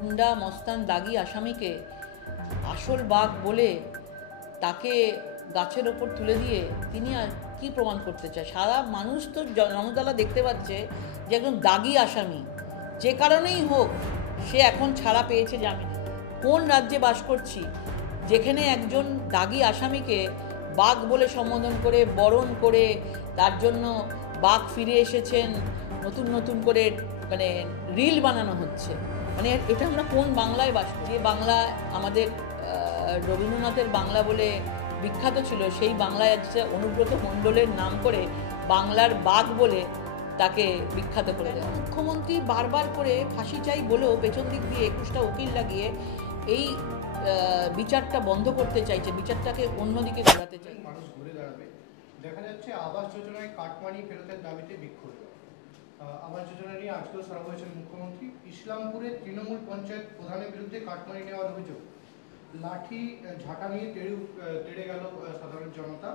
গুন্ডা মস্তান দাগি আসামিকে আসল বাঘ বলে তাকে গাছের ওপর তুলে দিয়ে তিনি আর কি প্রমাণ করতে চায়? সারা মানুষ তো জনতালা দেখতে পাচ্ছে যে একজন দাগি আসামি, যে কারণেই হোক সে এখন ছাড়া পেয়েছে জামিনে। কোন রাজ্যে বাস করছি যেখানে একজন দাগি আসামিকে বাঘ বলে সম্বোধন করে, বরণ করে, তার জন্য বাঘ ফিরে এসেছেন, নতুন নতুন করে মানে রিল বানানো হচ্ছে? মানে এটা আমরা কোন বাংলায় বাস করি? যে বাংলা আমাদের রবীন্দ্রনাথের বাংলা বলে বিখ্যাত ছিল, সেই বাংলায় আজকে অনুব্রত মণ্ডলের নাম করে বাংলার বাঘ বলে তাকে বিখ্যাত করে দেয়। মুখ্যমন্ত্রী বারবার করে ফাঁসি চাই বলেও পেছন দিক দিয়ে 21টা উকিল লাগিয়ে এই বিচারটা বন্ধ করতে চাইছে, বিচারটাকে অন্যদিকে ঘোরাতে চাই। মানুষ ঘুরে দাঁড়াবে। দেখা যাচ্ছে আবাস যোজনায় কাটমানি ফেরতের দাবিতে বিক্ষোভ। আবাস যোজনা নিয়ে আজকেও সরব হয়েছেন মুখ্যমন্ত্রী। ইসলামপুরের তৃণমূল পঞ্চায়েত প্রধানের বিরুদ্ধে কাটমানি নেওয়ার অভিযোগ, লাঠি ঝাঁটা নিয়ে তেড়ে গেল সাধারণ জনতা।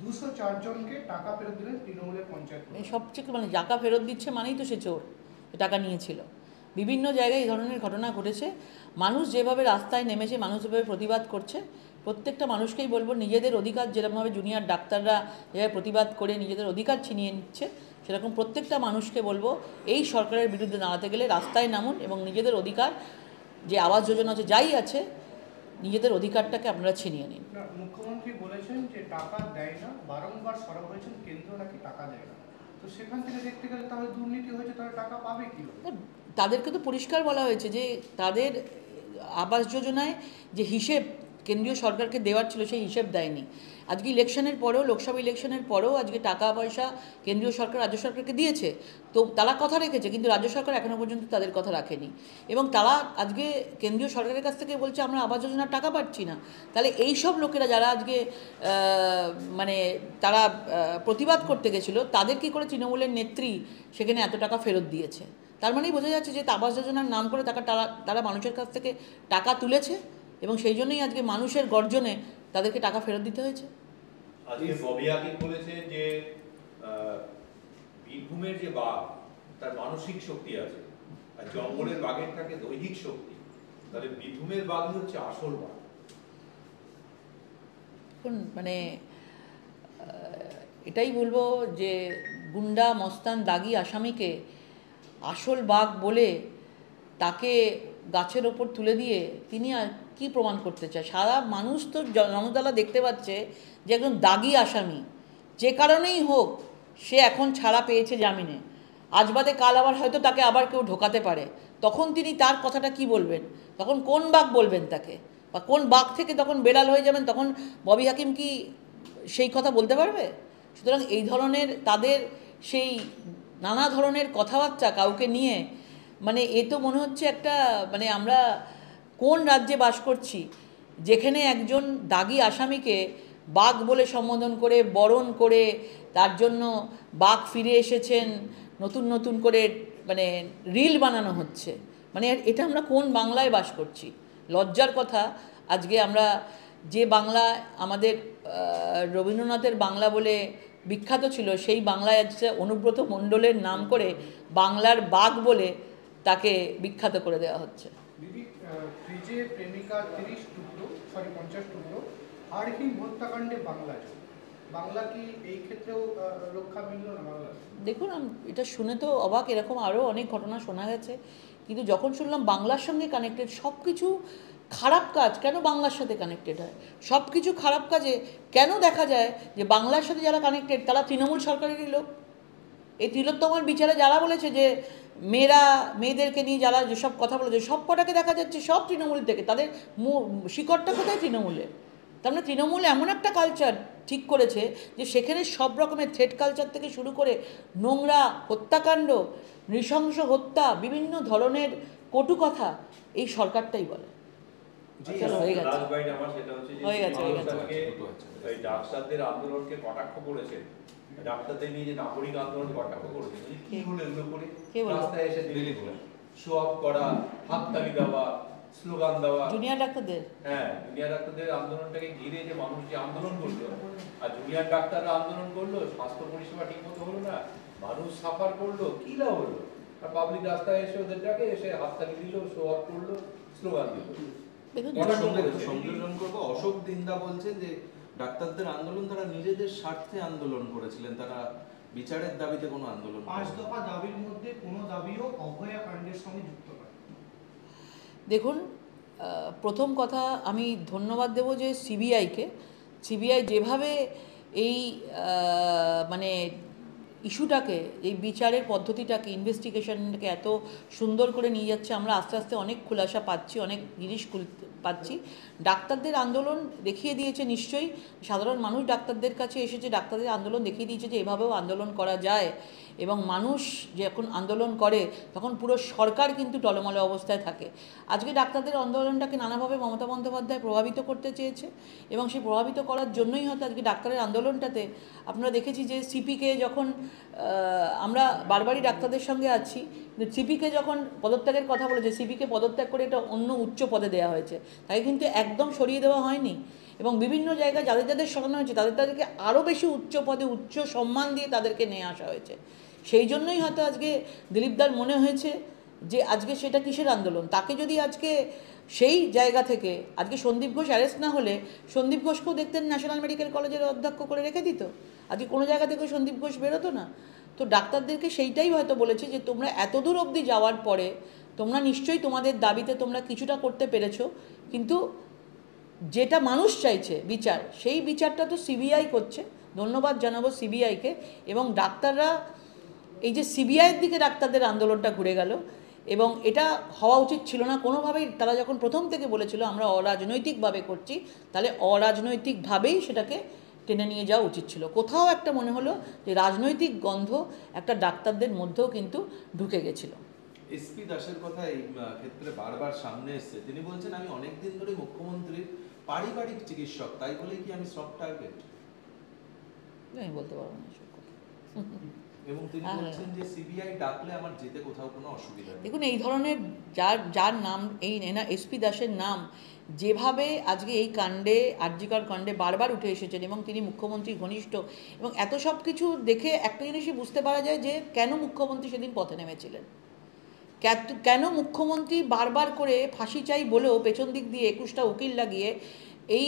204 জনকে টাকা ফেরত দিলেন তৃণমূলের পঞ্চায়েত। সবচেয়ে মানে টাকা ফেরত দিচ্ছে মানেই তো সে চোর, টাকা নিয়েছিল। বিভিন্ন জায়গায় এই ধরনের ঘটনা ঘটেছে। মানুষ যেভাবে রাস্তায় নেমেছে, মানুষ যেভাবে প্রতিবাদ করছে, প্রত্যেকটা মানুষকেই বলবো নিজেদের অধিকার যেরকমভাবে জুনিয়র ডাক্তাররা যেভাবে প্রতিবাদ করে নিজেদের অধিকার ছিনিয়ে নিচ্ছে, সেরকম প্রত্যেকটা মানুষকে বলবো এই সরকারের বিরুদ্ধে দাঁড়াতে গেলে রাস্তায় নামুন এবং নিজেদের অধিকার, যে আবাস যোজনা আছে যাই আছে, নিজেদের অধিকারটাকে আপনারা ছিনিয়ে নিন। মুখ্যমন্ত্রী বলেছেন যে টাকা দেয় না, বারংবার সরব হয়েছেন কেন্দ্র নাকি টাকা দেয় না। তো সেখান থেকে দেখতে গেলে তাহলে দুর্নীতি হয়েছে, তাহলে টাকা পাবে কি? তাদেরকে তো পরিষ্কার বলা হয়েছে যে তাদের আবাস যোজনায় যে হিসেব কেন্দ্রীয় সরকারকে দেওয়ার ছিল সেই হিসেব দেয়নি। আজকে ইলেকশনের পরেও, লোকসভা ইলেকশনের পরেও আজকে টাকা পয়সা কেন্দ্রীয় সরকার রাজ্য সরকারকে দিয়েছে, তো তারা কথা রেখেছে, কিন্তু রাজ্য সরকার এখনও পর্যন্ত তাদের কথা রাখেনি। এবং তারা আজকে কেন্দ্রীয় সরকারের কাছ থেকে বলছে আমরা আবাস যোজনার টাকা পাচ্ছি না। তাহলে এই সব লোকেরা যারা আজকে মানে তারা প্রতিবাদ করতে গেছিলো, তাদের কী করে তৃণমূলের নেত্রী সেখানে এত টাকা ফেরত দিয়েছে? তার মানেই বোঝা যাচ্ছে যে আবাস যোজনার নাম করে তারা মানুষের কাছ থেকে টাকা তুলেছে এবং সেই জন্যই আজকে মানুষের গর্জনে তাদেরকে টাকা ফেরত দিতে হয়েছে। আজকে ববি হাকিম বলেছে যে বীরভূমের যে বাঘ তার মানসিক শক্তি আছে, আর জঙ্গলের বাঘের থাকে দৈহিক শক্তি। তাহলে বীরভূমের বাঘই হচ্ছে আসল বাঘ। মানে এটাই বলবো যে গুন্ডা মস্তান দাগি আসামিকে আসল বাঘ বলে তাকে গাছের ওপর তুলে দিয়ে তিনি আর কি প্রমাণ করতে চায়? সারা মানুষ তো জনতালা দেখতে পাচ্ছে যে একজন দাগি আসামি, যে কারণেই হোক সে এখন ছাড়া পেয়েছে জামিনে। আজ বাদে কাল আবার হয়তো তাকে আবার কেউ ঢোকাতে পারে, তখন তিনি তার কথাটা কি বলবেন? তখন কোন বাঘ বলবেন তাকে, বা কোন বাঘ থেকে তখন বেড়াল হয়ে যাবেন? তখন ববি হাকিম কি সেই কথা বলতে পারবে? সুতরাং এই ধরনের তাদের সেই নানা ধরনের কথাবার্তা কাউকে নিয়ে, মানে এ তো মনে হচ্ছে একটা, মানে আমরা কোন রাজ্যে বাস করছি যেখানে একজন দাগি আসামিকে বাঘ বলে সম্বোধন করে, বরণ করে, তার জন্য বাঘ ফিরে এসেছেন, নতুন নতুন করে মানে রিল বানানো হচ্ছে? মানে এটা আমরা কোন বাংলায় বাস করছি? লজ্জার কথা। আজকে আমরা যে বাংলা আমাদের রবীন্দ্রনাথের বাংলা বলে বিখ্যাত ছিল, সেই বাংলায় আজকে অনুব্রত মণ্ডলের নাম করে বাংলার বাঘ বলে তাকে বিখ্যাত করে দেওয়া হচ্ছে। দিদি, ফ্রিজে প্রেমিকা 50 টুকরো হাড়হীন হত্যাকাণ্ডে বাংলা কি এই ক্ষেত্রেও রক্ষা মিলল না বাংলা? দেখুন, এটা শুনে তো অবাক, এরকম আরও অনেক ঘটনা শোনা গেছে, কিন্তু যখন শুনলাম বাংলার সঙ্গে কানেক্টেড, সব কিছু খারাপ কাজ কেন বাংলার সাথে কানেক্টেড হয়? সব কিছু খারাপ কাজে কেন দেখা যায় যে বাংলার সাথে যারা কানেক্টেড তারা তৃণমূল সরকারেরই লোক? এই তিলোত্তমার বিচারে যারা বলেছে যে মেয়েদেরকে নিয়ে যারা যেসব কথা বলেছে সব কটাকে দেখা যাচ্ছে সব তৃণমূল থেকে, তাদের শিকড়টা কোথায় তৃণমূলের? তার মানে তৃণমূল এমন একটা কালচার ঠিক করেছে যে সেখানে সব রকমের থ্রেড কালচার থেকে শুরু করে নোংরা হত্যাকাণ্ড, নৃশংস হত্যা, বিভিন্ন ধরনের কটু কথা এই সরকারটাই বলে। ডাক্তারদের আন্দোলনকে কটাক্ষ করেছে, ডাক্তারদের নিয়ে যে নাগরিক আন্দোলন কটাক্ষ করেছে, কি হলো এগুলো করে? রাস্তায় এসে শো অফ করা, হাততালি দেওয়া, স্লোগান দেওয়া, জুনিয়র ডাক্তারদের, হ্যাঁ জুনিয়র ডাক্তারদের আন্দোলনটাকে ঘিরে যে মানুষ যে আন্দোলন করলো, আর জুনিয়র ডাক্তাররা আন্দোলন করলো, স্বাস্থ্য পরিষেবা ঠিক মতো হলো না, মানুষ সাফার করলো, কি লাভ হলো? আর পাবলিক রাস্তায় এসে ওদের ডাকে এসে হাততালি দিল, শো অফ করলো। স্লোগান দিল। দেখুন কটাক্ষ এর সঙ্গে একটু করেছেন। সংযোজন করবো, অশোক দিন্দা বলছেন যে ডাক্তারদের আন্দোলন তারা নিজেদের স্বার্থে আন্দোলন করেছিলেন, তারা বিচারের দাবিতে কোনো আন্দোলন 5 করেননি। দফা দাবির মধ্যে কোনো দাবিও অভয়া কাণ্ডের সঙ্গে যুক্ত নয়। দেখুন, প্রথম কথা আমি ধন্যবাদ দেব যে সিবিআই যেভাবে এই মানে ইস্যুটাকে, এই বিচারের পদ্ধতিটাকে, ইনভেস্টিগেশনটাকে এত সুন্দর করে নিয়ে যাচ্ছে, আমরা আস্তে আস্তে অনেক খুলাসা পাচ্ছি, অনেক জিনিস পাচ্ছি। ডাক্তারদের আন্দোলন দেখিয়ে দিয়েছে নিশ্চয়ই, সাধারণ মানুষ ডাক্তারদের কাছে এসেছে, ডাক্তারদের আন্দোলন দেখিয়ে দিয়েছে যে এভাবেও আন্দোলন করা যায়, এবং মানুষ যখন আন্দোলন করে তখন পুরো সরকার কিন্তু টলমলে অবস্থায় থাকে। আজকে ডাক্তারদের আন্দোলনটাকে নানাভাবে মমতা বন্দ্যোপাধ্যায় প্রভাবিত করতে চেয়েছে, এবং সেই প্রভাবিত করার জন্যই হয়তো আজকে ডাক্তারের আন্দোলনটাতে আপনারা দেখেছি যে সিপিকে যখন আমরা বারবারই ডাক্তারদের সঙ্গে আছি, সিপিকে যখন পদত্যাগের কথা বলেছে, সিপিকে পদত্যাগ করে এটা অন্য উচ্চ পদে দেওয়া হয়েছে, তাই কিন্তু একদম সরিয়ে দেওয়া হয়নি। এবং বিভিন্ন জায়গায় যাদের যাদের সরানো হয়েছে তাদেরকে আরও বেশি উচ্চ পদে উচ্চ সম্মান দিয়ে তাদেরকে নিয়ে আসা হয়েছে। সেই জন্যই হয়তো আজকে দিলীপদার মনে হয়েছে যে আজকে সেটা কিসের আন্দোলন। তাকে যদি আজকে সেই জায়গা থেকে আজকে সন্দীপ ঘোষ অ্যারেস্ট না হলে সন্দীপ ঘোষকেও দেখতেন ন্যাশনাল মেডিকেল কলেজের অধ্যক্ষ করে রেখে দিত, আজকে কোনো জায়গা থেকে সন্দীপ ঘোষ বেরোতো না। তো ডাক্তারদেরকে সেইটাই হয়তো বলেছে যে তোমরা এত দূর অবধি যাওয়ার পরে তোমরা নিশ্চয়ই তোমাদের দাবিতে তোমরা কিছুটা করতে পেরেছো, কিন্তু যেটা মানুষ চাইছে বিচার, সেই বিচারটা তো সিবিআই করছে। ধন্যবাদ জানাবো সিবিআইকে। এবং ডাক্তাররা এই যে সিবিআইয়ের দিকে ডাক্তারদের আন্দোলনটা ঘুরে গেল, এবং এটা হওয়া উচিত ছিল না কোনোভাবেই। তারা যখন প্রথম থেকে বলেছিল আমরা অরাজনৈতিকভাবে করছি, তাহলে অরাজনৈতিকভাবেই সেটাকে টেনে নিয়ে যাওয়া উচিত ছিল। কোথাও একটা মনে হলো যে রাজনৈতিক গন্ধ একটা ডাক্তারদের মধ্যেও কিন্তু ঢুকে গেছিলো। এসপি দাসের কথা এই ক্ষেত্রে বারবার সামনে এসেছে, তিনি বলছেন আমি অনেকদিন ধরে মুখ্যমন্ত্রীর পারিবারিক চিকিৎসক, তাই বলে কি আমি সফট টার্গেট? আমি বলতে পারবো না এসব কথা। এবং তিনি বলছেন যে সিবিআই ডাকলে আমার যেতে কোথাও কোনো অসুবিধা নেই। দেখুন, এই ধরনের যার নাম এই এসপি দাসের নাম যেভাবে আজকে এই কাণ্ডে, আরজিকর কাণ্ডে বারবার উঠে এসেছেন, এবং তিনি মুখ্যমন্ত্রী ঘনিষ্ঠ, এবং এত সব কিছু দেখে একটা জিনিসই বুঝতে পারা যায় যে কেন মুখ্যমন্ত্রী সেদিন পথে নেমেছিলেন। কেন মুখ্যমন্ত্রী বারবার করে ফাঁসি চাই বলেও পেছন দিক দিয়ে 21টা উকিল লাগিয়ে এই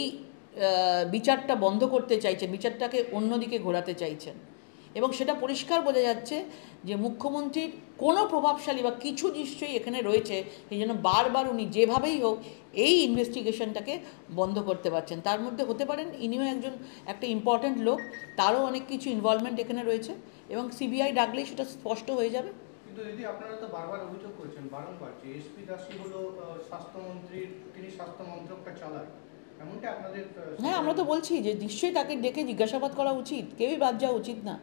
বিচারটা বন্ধ করতে চাইছেন, বিচারটাকে অন্যদিকে ঘোরাতে চাইছেন। এবং সেটা পরিষ্কার বোঝা যাচ্ছে যে মুখ্যমন্ত্রীর কোনো প্রভাবশালী বা কিছু নিশ্চয়ই এখানে রয়েছে, সেই জন্য বারবার উনি যেভাবেই হোক এই ইনভেস্টিগেশনটাকে বন্ধ করতে পারছেন। তার মধ্যে হতে পারেন ইনিও একটা ইম্পর্ট্যান্ট লোক, তারও অনেক কিছু ইনভলভমেন্ট এখানে রয়েছে, এবং সিবিআই ডাকলেই সেটা স্পষ্ট হয়ে যাবে। কিন্তু দিদি, আপনারা তো বারবার অভিযোগ করেছেন বারংবার যে এসপি দাসী হলো স্বাস্থ্যমন্ত্রীর, তিনি স্বাস্থ্য মন্ত্রকটা চালান, এমনটা আপনাদের হ্যাঁ, আমরা তো বলছি যে নিশ্চয়ই তাকে ডেকে জিজ্ঞাসাবাদ করা উচিত, কেউই বাদ যাওয়া উচিত না।